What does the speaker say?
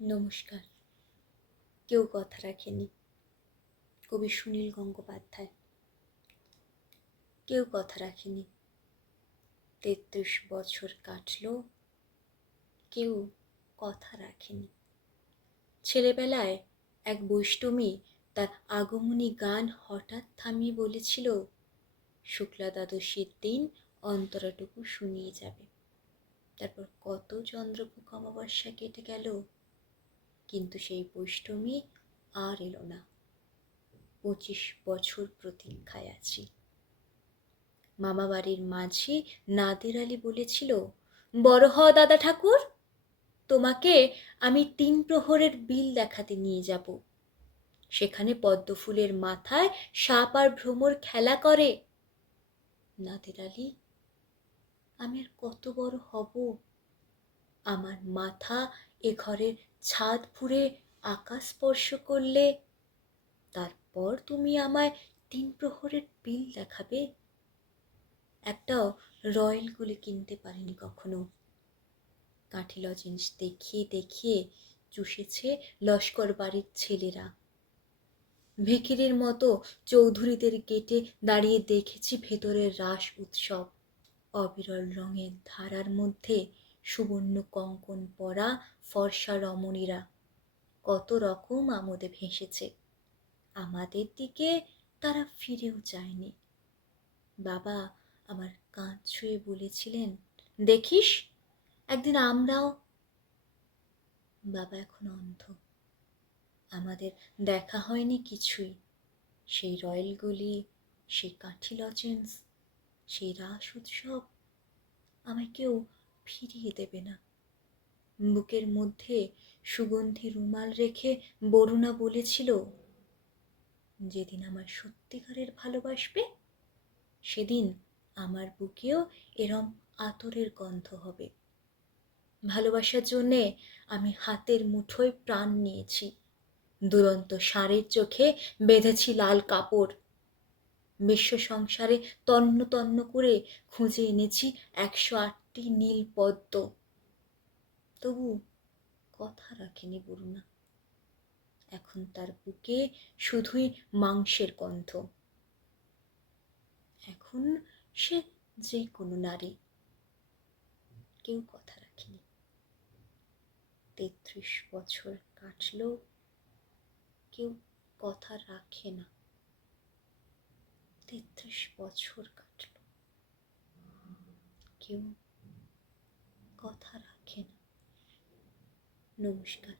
নমস্কার। কেউ কথা রাখেনি। কবি সুনীল গঙ্গোপাধ্যায়। কেউ কথা রাখেনি। ৩৩ বছর কাটল, কেউ কথা রাখেনি। ছেলেবেলায় এক বৈষ্ণবী তার আগমনী গান হঠাৎ থামিয়ে বলেছিল, শুক্লা দ্বাদশীর দিন অন্তরাটুকু শুনিয়ে যাবে। তারপর কত চন্দ্রপুক অমাবস্যা কেটে গেল, কিন্তু সেই বৈষ্ণবী আর এলো না। 25 বছর প্রতীক্ষায় আছি। মামা বাড়ির মাঝি নাদের আলী বলেছিল, বড় হ দাদা ঠাকুর, তোমাকে আমি 3 প্রহরের বিল দেখাতে নিয়ে যাব। সেখানে পদ্মফুলের মাথায় সাপ আর ভ্রমর খেলা করে। নাদের আলী, আমি আর কত বড় হব? আমার মাথা এ ঘরের ছাদ ফুঁড়ে আকাশ স্পর্শ করলে তারপর তুমি আমায় 3 প্রহরের বিল দেখাবে? একটাও রয়্যাল গুলি কিনতে পারিনি কখনো। কাঠি লজেন্স দেখিয়ে দেখিয়ে চুষেছে লস্কর বাড়ির ছেলেরা। ভিখিরির মতো চৌধুরীদের গেটে দাঁড়িয়ে দেখেছি ভেতরের রাস উৎসব। অবিরল রঙের ধারার মধ্যে সুবর্ণ কঙ্কন পরা ফর্সা রমণীরা কত রকম আমোদে ভেসেছে। আমাদের দিকে তারা ফিরেও চায়নি। বাবা আমার কাঁধ ছুঁয়ে বলেছিলেন, দেখিস একদিন আমরাও। বাবা এখন অন্ধ। আমাদের দেখা হয়নি কিছুই। সেই রয়্যালগুলি, সেই কাঠি লজেন্স, সেই রাস উৎসব আমায় কেউ ফিরিয়ে দেবে না। বুকের মধ্যে সুগন্ধি রুমাল রেখে বরুণা বলেছিল, যেদিন আমার সত্যিকারের ভালোবাসবে সেদিন আমার বুকেও এরম আতরের গন্ধ হবে। ভালোবাসার জন্যে আমি হাতের মুঠোয় প্রাণ নিয়েছি। দুরন্ত ষাঁড়ের চোখে বেঁধেছি লাল কাপড়। বিশ্ব সংসারে তন্ন তন্ন করে খুঁজে এনেছি 108টি নীল পদ্ম। তবু কথা রাখেনি বরুণা। এখন তার বুকে শুধুই মাংসের গন্ধ। এখন সে যে কোনো নারী। কেউ কথা রাখেনি। 33 বছর কাটল, কেউ কথা রাখে না। 33 বছর কাটল, কেউ কথা রাখে না। নমস্কার।